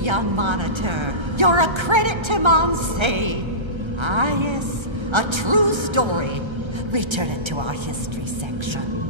young monitor. You're a credit to Marseille. Ah, yes, a true story. Return it to our history section.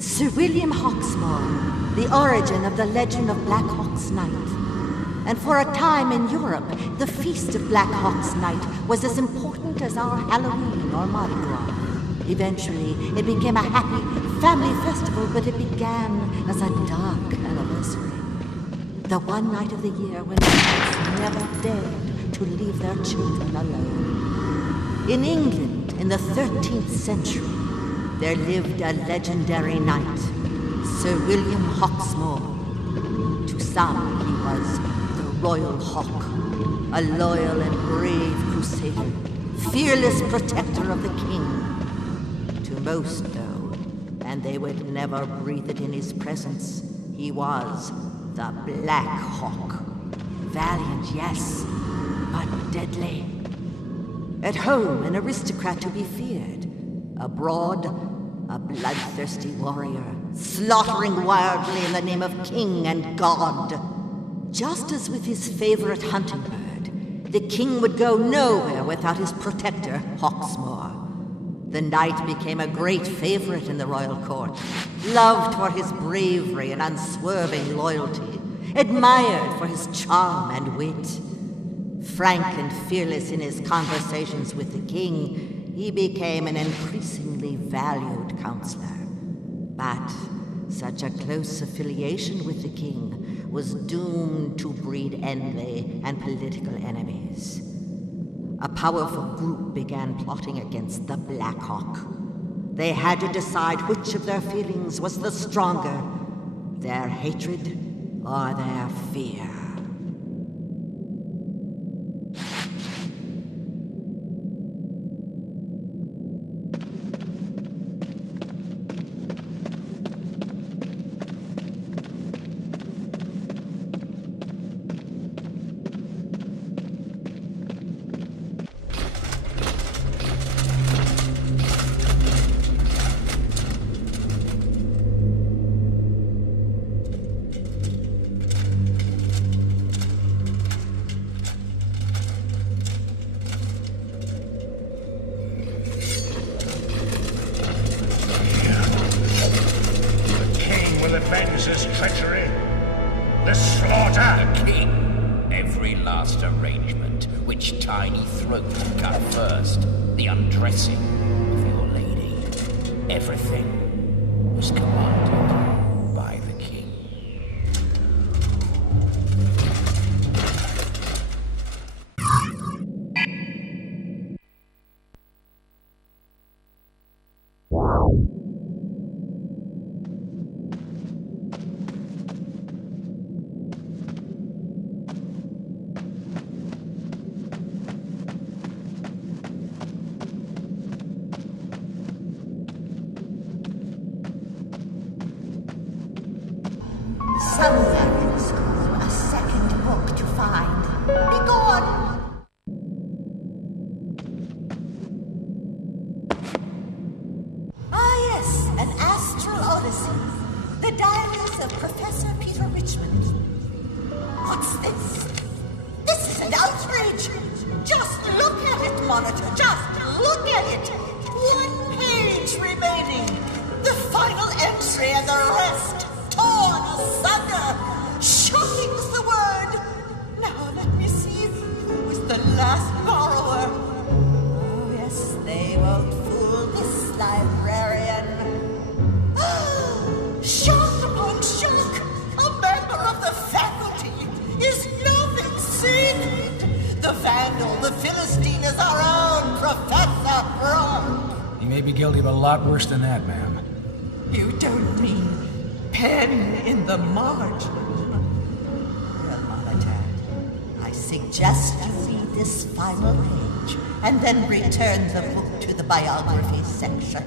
Sir William Hawksmoor, the origin of the legend of Blackhawk's Night. And for a time in Europe, the feast of Blackhawk's Night was as important as our Halloween or Mardi Gras. Eventually, it became a happy family festival, but it began as a dark anniversary. The one night of the year when parents never dared to leave their children alone. In England, in the 13th century, there lived a legendary knight, Sir William Hawksmoor. To some, he was the Royal Hawk, a loyal and brave crusader, fearless protector of the king. To most, though, and they would never breathe it in his presence, he was the Blackhawk. Valiant, yes, but deadly. At home, an aristocrat to be feared. Abroad, a bloodthirsty warrior, slaughtering wildly in the name of king and god. Just as with his favorite hunting bird, the king would go nowhere without his protector, Hawksmoor. The knight became a great favorite in the royal court, loved for his bravery and unswerving loyalty, admired for his charm and wit. Frank and fearless in his conversations with the king, he became an increasingly valued counselor. But such a close affiliation with the king was doomed to breed envy and political enemies. A powerful group began plotting against the Blackhawk. They had to decide which of their feelings was the stronger, their hatred or their fear. Avenge his treachery. The slaughter. The king. Every last arrangement. Which tiny throat would cut first. The undressing of your lady. Everything was commanded by the king. Somewhere in a school, a second book to find. Be gone! Ah yes, an astral odyssey. The Diaries of Professor Peter Richmond. What's this? This is an outrage! Just look at it, Monitor, just look at it! One page remaining. The final entry and the rest torn asunder. Shocking's the word. Now let me see who was the last borrower. Oh yes, they won't fool this librarian. Philistine is our own Professor Broad. He may be guilty of a lot worse than that, ma'am. You don't mean pen in the margin? Well, Monitor, I suggest you read this final page and then return the book to the biography section.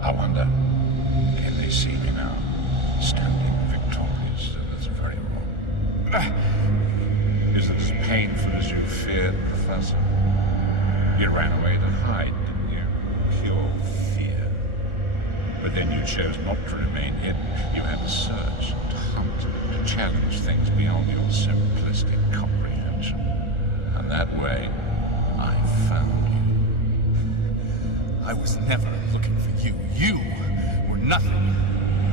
I wonder, can they see me now, standing victorious? That's very wrong. Is it as painful as you feared, Professor? You ran away to hide, didn't you? Pure fear. But then you chose not to remain hidden. You had to search, to hunt, to challenge things beyond your simplistic comprehension. And that way, I found you. I was never looking for you. You were nothing.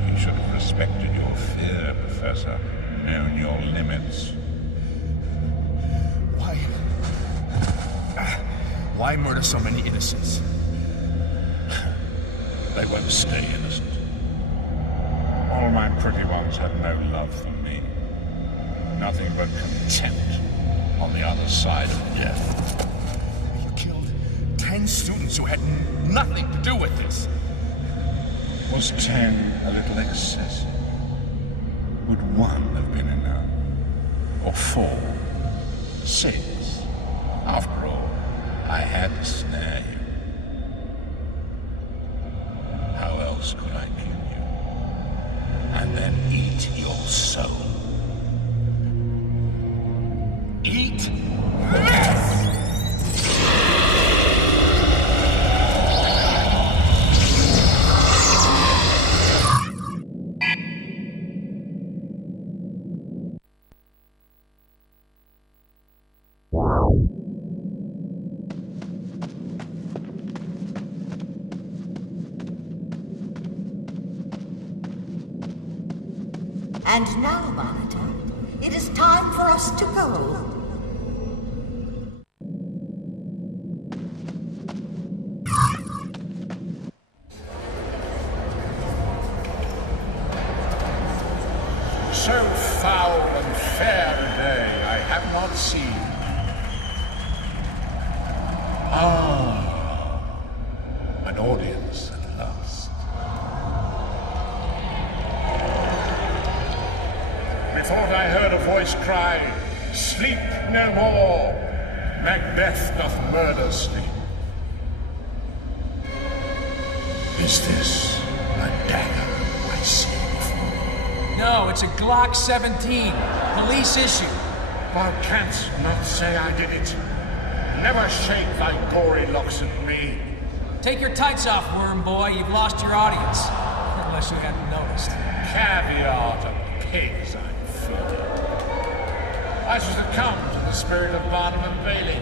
You should have respected your fear, Professor. Known your limits. Why murder so many innocents? They won't stay innocent. All my pretty ones had no love for me. Nothing but contempt on the other side of death. You killed 10 students who had nothing to do with this. Was 10 a little excessive? Would 1 have been enough? Or 4? 6? After all, I had to snare you. How else could I kill you? And then eat your soul. Eat? And now, Monitor, it is time for us to go. So foul and fair a day I have not seen. Ah, an audience at last. Methought I heard a voice cry, "Sleep no more! Macbeth doth murder sleep." Is this a dagger I see before me? No, it's a Glock 17. Police issue. Thou canst not say I did it. Never shake thy gory locks at me. Take your tights off, worm boy. You've lost your audience. Unless you hadn't noticed. Caviar to pigs I'm feeding. I shall succumb to the spirit of Barnum and Bailey.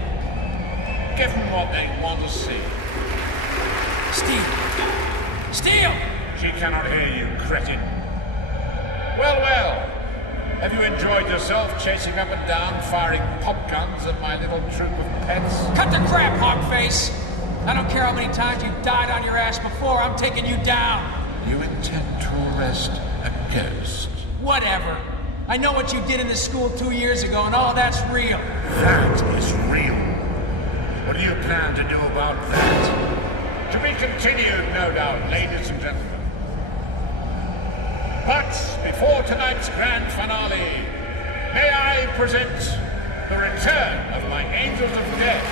Give them what they want to see. Steal! Steal! She cannot hear you, cretin. Well, well. Have you enjoyed yourself chasing up and down, firing pop guns at my little troop of pets? Cut the crap, Hawkface! I don't care how many times you've died on your ass before, I'm taking you down! You intend to arrest a ghost? Whatever. I know what you did in this school 2 years ago, and all that's real. That is real. What do you plan to do about that? To be continued, no doubt, ladies and gentlemen. But before tonight's grand finale, may I present the return of my angels of death.